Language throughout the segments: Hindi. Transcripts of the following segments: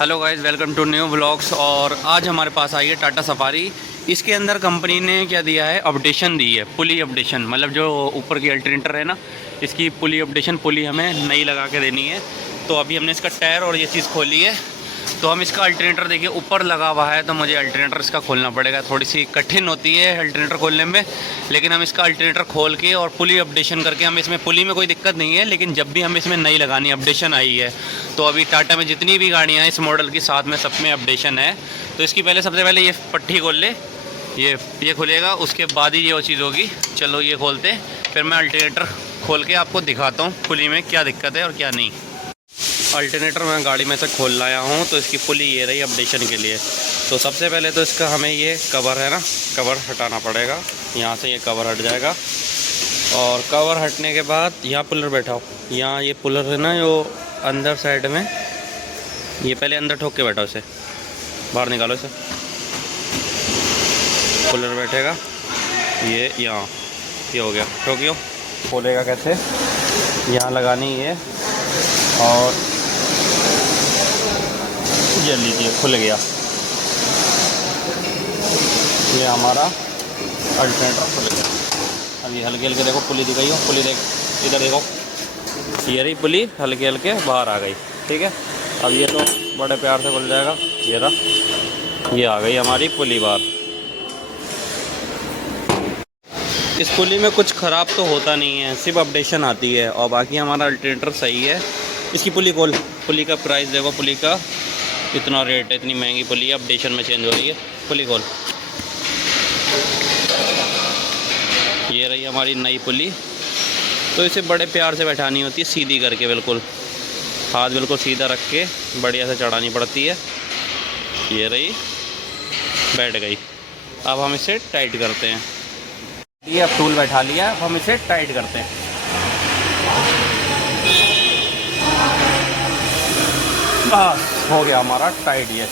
Hello guys, welcome to new vlogs. और आज हमारे पास आई है टाटा सफारी। इसके अंदर कंपनी ने क्या दिया है, अपडेशन दी है, पुली अपडेशन। मतलब जो ऊपर की अल्टरनेटर है ना, इसकी पुली अपडेशन, पुली हमें नई लगा के देनी है। तो अभी हमने इसका टायर और ये चीज़ खोली है। तो हम इसका अल्टरनेटर देखिए ऊपर लगा हुआ है, तो मुझे अल्टरनेटर इसका खोलना पड़ेगा। थोड़ी सी कठिन होती है अल्टरनेटर खोलने में, लेकिन हम इसका अल्टरनेटर खोल के और पुली अपडेशन करके, हम इसमें पुली में कोई दिक्कत नहीं है, लेकिन जब भी हम इसमें नई लगानी अपडेशन आई है, तो अभी टाटा में जितनी भी गाड़ियाँ हैं इस मॉडल की, साथ में सब में अपडेशन है। तो इसकी सबसे पहले ये पट्टी खोल ले, ये खुलेगा, उसके बाद ही ये वो चीज़ होगी। चलो ये खोलते, फिर मैं अल्टरनेटर खोल के आपको दिखाता हूँ पुली में क्या दिक्कत है और क्या नहीं। अल्टरनेटर मैं गाड़ी में से खोल लाया हूँ, तो इसकी पुली ये रही अपडेशन के लिए। तो सबसे पहले तो इसका हमें ये कवर है ना, कवर हटाना पड़ेगा। यहाँ से ये कवर हट जाएगा, और कवर हटने के बाद यहाँ पुलर बैठाओ। यहाँ ये पुलर है ना, जो अंदर साइड में, ये पहले अंदर ठोक के बैठाओ, इसे बाहर निकालो इसे। पुलर बैठेगा ये यहाँ, ये हो गया, ठोकियो। खोलेगा कैसे, यहाँ लगानी है, और ये लीजिए खुल गया। ये हमारा अल्टरनेटर खुल गया। अब ये हल्के हल्के देखो, पुली दिखाई हो, पुली देख, इधर देखो, ये रही पुली, हल्के हल्के बाहर आ गई। ठीक है, अब ये तो बड़े प्यार से खुल जाएगा। ये रहा, ये आ गई हमारी पुली बाहर। इस पुली में कुछ ख़राब तो होता नहीं है, सिर्फ अपडेशन आती है, और बाकी हमारा अल्टरनेटर सही है। इसकी पुली खोल, पुली का प्राइस देखो, पुली का इतना रेट है, इतनी महंगी पुली है, अपडेशन में चेंज हो रही है। पुली खोल, ये रही हमारी नई पुली। तो इसे बड़े प्यार से बैठानी होती है, सीधी करके, बिल्कुल हाथ बिल्कुल सीधा रख के बढ़िया से चढ़ानी पड़ती है। ये रही, बैठ गई। अब हम इसे टाइट करते हैं। ये अब टूल बैठा लिया, अब हम इसे टाइट करते हैं। बस हो गया हमारा टाइट। ये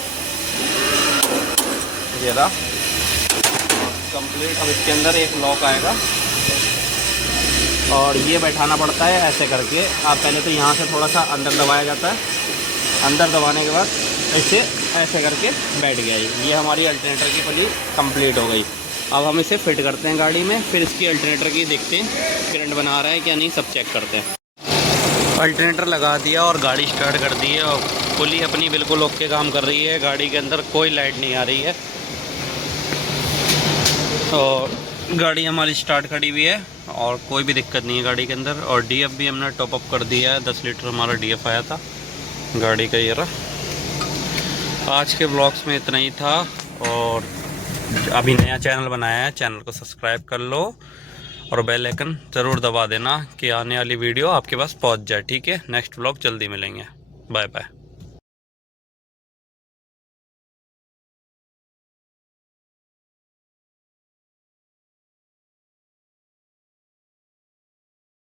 रहा कंप्लीट। अब इसके अंदर एक लॉक आएगा, और ये बैठाना पड़ता है ऐसे करके। आप पहले तो यहाँ से थोड़ा सा अंदर दबाया जाता है, अंदर दबाने के बाद ऐसे ऐसे करके बैठ गया। ये हमारी अल्टरनेटर की पुली कंप्लीट हो गई। अब हम इसे फिट करते हैं गाड़ी में, फिर इसकी अल्टरनेटर की देखते हैं करंट बना रहा है क्या नहीं, सब चेक करते हैं। अल्टरनेटर लगा दिया और गाड़ी स्टार्ट कर दी है, और पुली अपनी बिल्कुल ओके काम कर रही है। गाड़ी के अंदर कोई लाइट नहीं आ रही है, और गाड़ी हमारी स्टार्ट खड़ी हुई है, और कोई भी दिक्कत नहीं है गाड़ी के अंदर। और डीएफ भी हमने टॉपअप कर दिया है, 10 लीटर हमारा डीएफ आया था गाड़ी का। ये रहा। आज के ब्लॉग्स में इतना ही था, और अभी नया चैनल बनाया है, चैनल को सब्सक्राइब कर लो, और बेल आइकन ज़रूर दबा देना कि आने वाली वीडियो आपके पास पहुंच जाए। ठीक है, नेक्स्ट ब्लॉग जल्दी मिलेंगे। Bye bye.